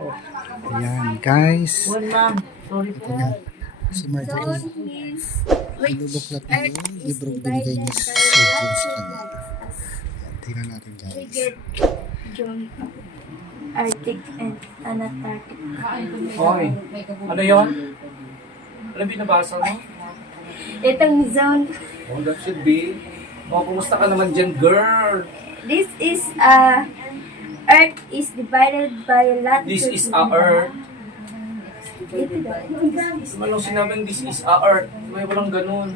Ayan, guys. One ma'am. Sorry po. Ayan. Si Marjorie. Nilubuklat na yung libro binigay ni Sir John sa kanya. Tingnan natin, guys. John, Arctic and Antarctic. Okay. Ano yun? Ano binabasa mo? Itong zone, Oh, that should be. Oh, kumusta ka naman dyan, girl? this is Earth is divided by latitude. This is a Earth. Ito daw. Anong sinabing this is a Earth? May walang ganun.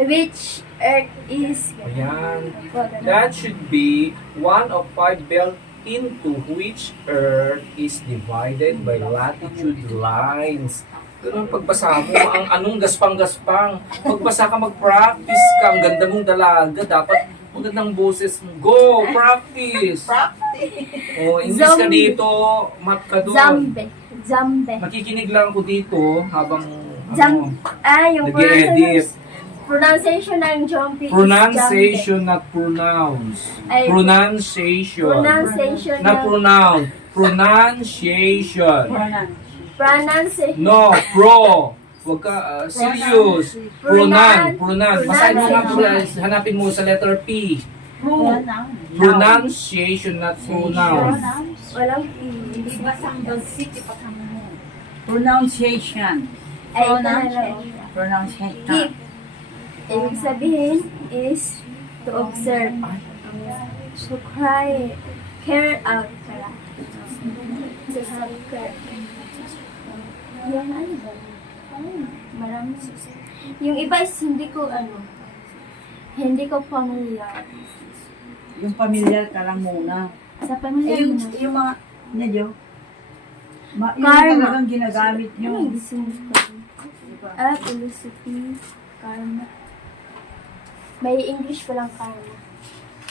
Which Earth is Ayan. That should be one of 5 belt into which Earth is divided by latitude lines. Ganun pagbasa mo, ang anong gaspang-gaspang. Pagbasa ka, mag-practice ka. Ang ganda mong dalaga. Dapat magandang boses mo. Go! Practice! Oh, English ka Zombie. dito, math ka doon. Zambe. Makikinig lang ako dito habang Yung nag-edit. pronunciation ng zombie Pronunciation, not pronounce. Ay, Pronunciation. Pronunciation Not ng pronounce. Pronunciation. pronunciation. No, Huwag ka, serious. Pronoun. Basahin mo nga, hanapin mo sa letter P. Pronunciation, not pronoun. Walang P. Pronunciation. Ay, ito na lang. Pronunciation. Keep. Ibig sabihin is to observe. To cry. Care out. To have care. Yung ano ba? Marami. Yung iba is hindi ko familiar. Yung familiar ka lang muna. Sa familiar Yung, na. yung mga, medyo, yung Karma. talagang ginagamit nyo. Yung business ko. Philosophy, karma. May English pa lang karma.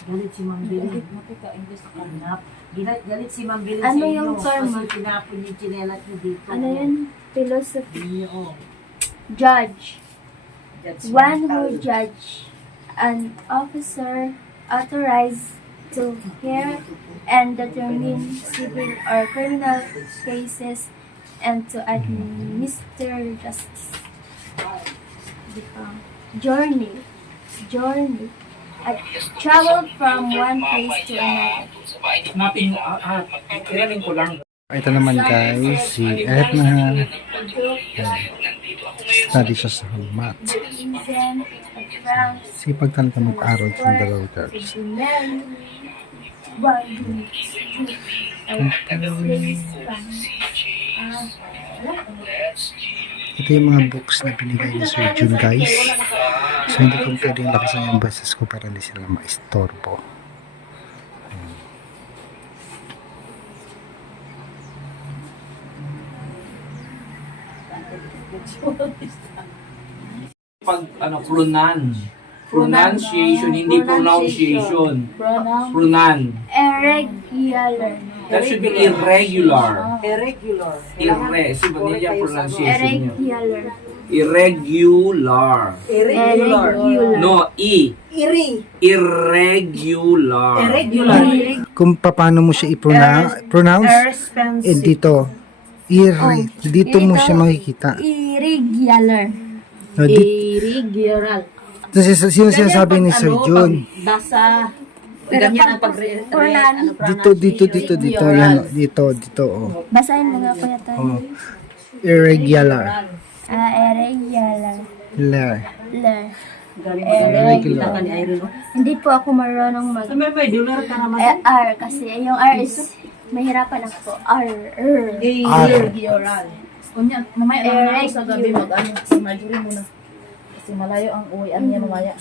Galit si Ma'am Billy. Makita English sa kanap. Galit si Ma'am Billy Ano sa inyo. yung karma? Kasi tinapon yung chinelas nyo dito. Ano yun? Philosophy. Hindi nyo. Judge. That's One mental. who judge. An officer authorized to hear and determine civil or criminal cases and to administer justice. Journey. Travel from one place to another. Hanapin mo, kiranin ko lang. Ito naman, guys. Si Edna. Study siya sa math. Reason, France, Sipag talaga mag-aral sa dalawa, guys. Mary, one, Ito yung mga books na binigay ni Sir Jun, guys. So, hindi ko pwedeng lakasan yung basis ko para hindi sila ma-istorbo. Pag, pronunciation, hindi pronunciation. Pronoun. irregular, That should be irregular. Irregular. Si Vanilla pronunciation niya. irregular, Irregular. No, Irregular. Irregular. Kung paano mo siya i-pronounce, dito. Dito mo siya makikita. irregular, No, Irregular. sino sinasabi ni Sir Jun? Basa. Ganyan ang Dito. Yan, dito. Oh. basahin mo nga kuya tayo. Oh. Irregular. Irregular, Ler. irregular. Hindi po ako marunong mag May dollar ka naman. R kasi yung R is mahirapan ako. R. Irregular. Kunya, mamaya na ako sa gabi mag-ano, si Marjorie muna. Kasi malayo ang uwian niya mamaya.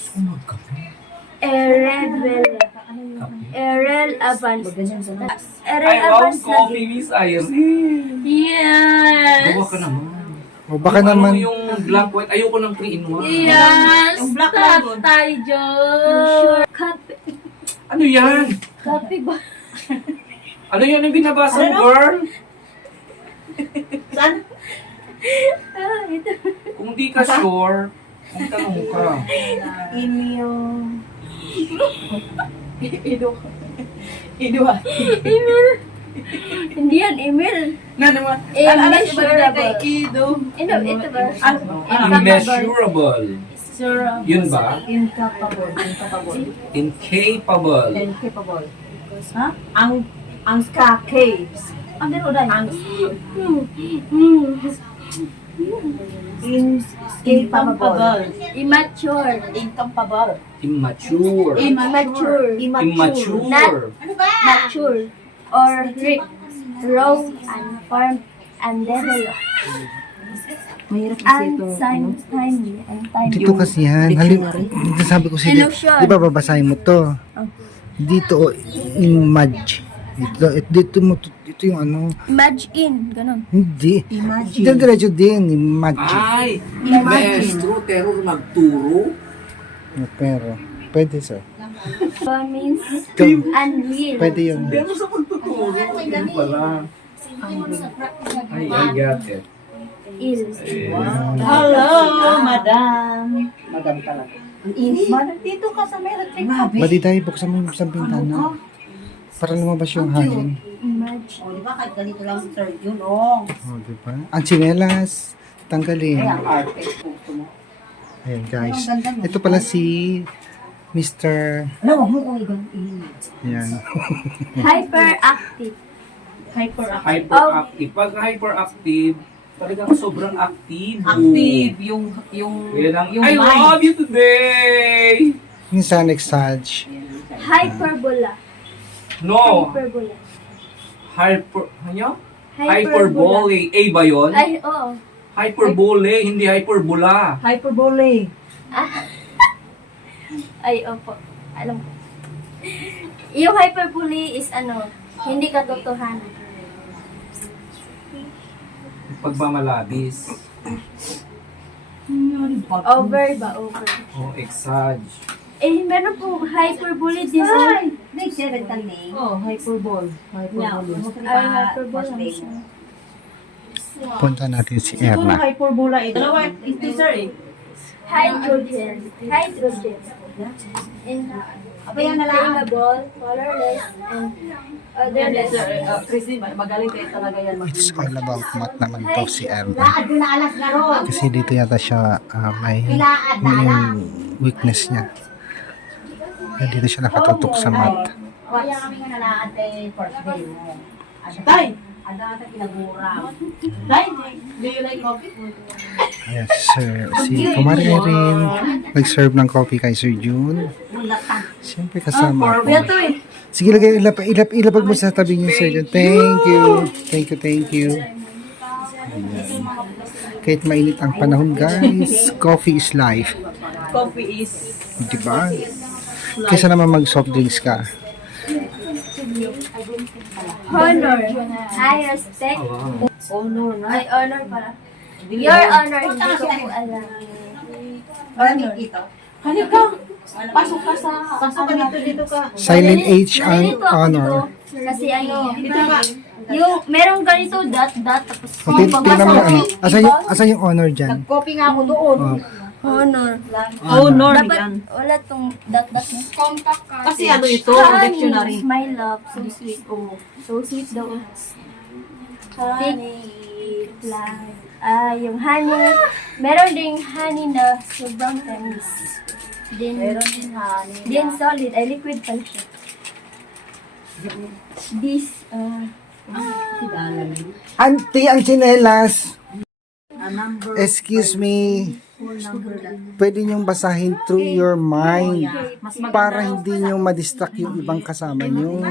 Erel Avance. Ganyan sa mga. Erel I love Avance na coffee, Miss Irene. Yes! Gawa ka naman. O baka Ano naman, yung black white? Ayoko ng 3-in-1. Yes! Yung black dragon. Tatay John! Kape. Ano yan? Kape ba? Ano yan yung binabasa mo, girl? Saan? Ito. Kung di ka sure, magtanong ka. Inyo. Ido. Email. Hindi yan, email. Nga naman. Immeasurable. Ido. Ito ba? Immeasurable. Yun ba? Incapable. Incapable. Incapable. Incapable. Ha? Ang ska-K. Ang dito dahil. Ang Incapable. Immature. Incapable. Immature. Immature. Immature. Mature. Or ripe. Raw, unformed, undeveloped. mahirap kasi ito. Untimely. Untimely. Dito kasi yan. Dito sabi ko sa'yo, Illusion. di ba babasahin mo to? Dito, image. Dito mo, ito yung ano, Imagine. Ganon. hindi. Imagine. Dito diretso din, image. Ay, maestro, terror magturo. Pero, pwede sir. Means Ito, unreal. pwede yun. Pero sa pagtuturo, yun pala. Ay, I got it. Ill. Hello, madam. Madam talaga. Ang init. Madam, dito ka sa may electric. Badi tayo, buksan mo yung isang bintana. Para lumabas yung hangin. Imagine. O, di ba kahit ganito lang si Sir Jun, oh. O, diba? Ang tsinelas, tanggalin. Ay, ang arte. Gusto mo. Ayan guys. Ito pala si Mr. Ano, huwag mo kong igang Ayan. Hyperactive. Hyperactive. Pag hyperactive, talagang sobrang active. Active, yung Yan ang, yung I mind. love you today! Minsan exage. Hyperbola. No! Hyperbola. Ano? Hyperbole. A ba yun? Ay, oo. Hyperbole, hindi hyperbola. hyperbole. Ay, opo. Alam ko. Yung hyperbole is ano, hindi katotohanan. Pagmamalabis. Over ba? Over. O, exage. Eh, meron po hyperbole din. Next year, nagtaling. Oh, hyperbole. Hyperbole. Ay, hyperbole. Punta natin si Siguro Erna. hyperbola ito. Dalawa, ito sir eh. Hydrogen. Hydrogen. Inflammable, colorless, and odorless. Christine, magaling kayo talaga yan. It's all about math naman to si Erna. Laad ko na alas na ron. Kasi dito yata siya may Laad na alas. weakness niya. Kaya dito siya nakatutok sa math. Kaya kami nga nalaad kay first day mo. Tay! Ada ata pinagurang. Tay! Do you like coffee? Ayan, sir, si Kumari rin nag-serve ng coffee kay Sir June. Ulatan. Siyempre kasama ako. Ito eh. Sige, ilapag mo sa tabi niyo, Sir June. Thank you. Thank you. Ayan. Kahit mainit ang panahon, guys, coffee is life. Coffee is... Diba? Kaysa naman mag-soft drinks ka. Honor. I respect. Honor na. Ay, honor pala. Your honor, hindi ko po alam. Honor. Ito. Halika! Pasok ka sa... Pasok ka dito ka. Silent H ang Nalilito ako honor. dito. Kasi ano, yung merong ganito, dot, tapos Tingnan mo yung ano. Asan yung honor dyan? Nag-copy nga ako doon. honor. Honor Dapat yan. wala tong dot. Contact ka. Kasi ano ito, Honey, dictionary. my love, so sweet. Oh, so sweet daw. Honey, plant. Yung honey, meron ding honey na sobrang tamis. Meron din honey. Din solid, ay liquid pala siya. This, Auntie, ang tsinelas. A number. Excuse me. Full number lang. Pwede niyong basahin through your mind Mas para hindi niyo madistract yung ibang kasama niyo.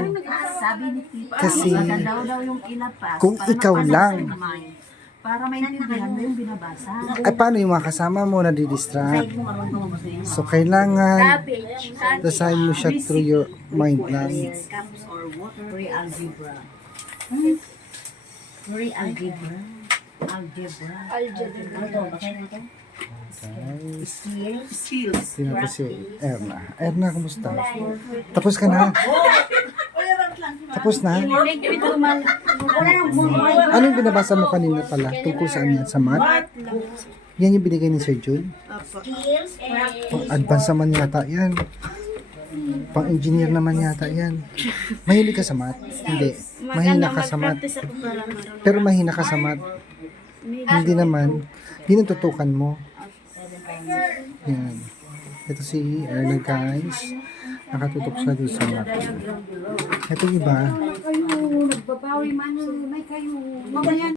sabi ni Tita. Kasi Maganda daw yung ilapas. kung para ikaw mapasok lang. sa mind. Para maintindihan mo yung binabasa. ay paano yung mga kasama mo na didistract? Kung ano mo mabasahin. So kailangan cabbage. basahin mo siya through your mind lang. 6 cups or water. Free algebra. Free algebra. Algebra. Ano to? Basahin mo to? Guys, Skills. tingnan ko si Erna. Erna, kumusta? Tapos ka na? Tapos na? Anong binabasa mo kanina pala? Tungkol saan yan? Sa math? Yan yung binigay ni Sir June? Oh, advance naman yata yan. Pang-engineer naman yata yan. Mahilig ka sa math? Hindi. Mahina ka sa math. Mag-practice ako para marunong. Pero mahina ka sa math. Hindi naman. Hindi tutukan mo. Yan. Ito si Erna guys. Nakatutok siya doon sa math. Ito iba. Kayo, nagbabawi man, may kayo. Mamayan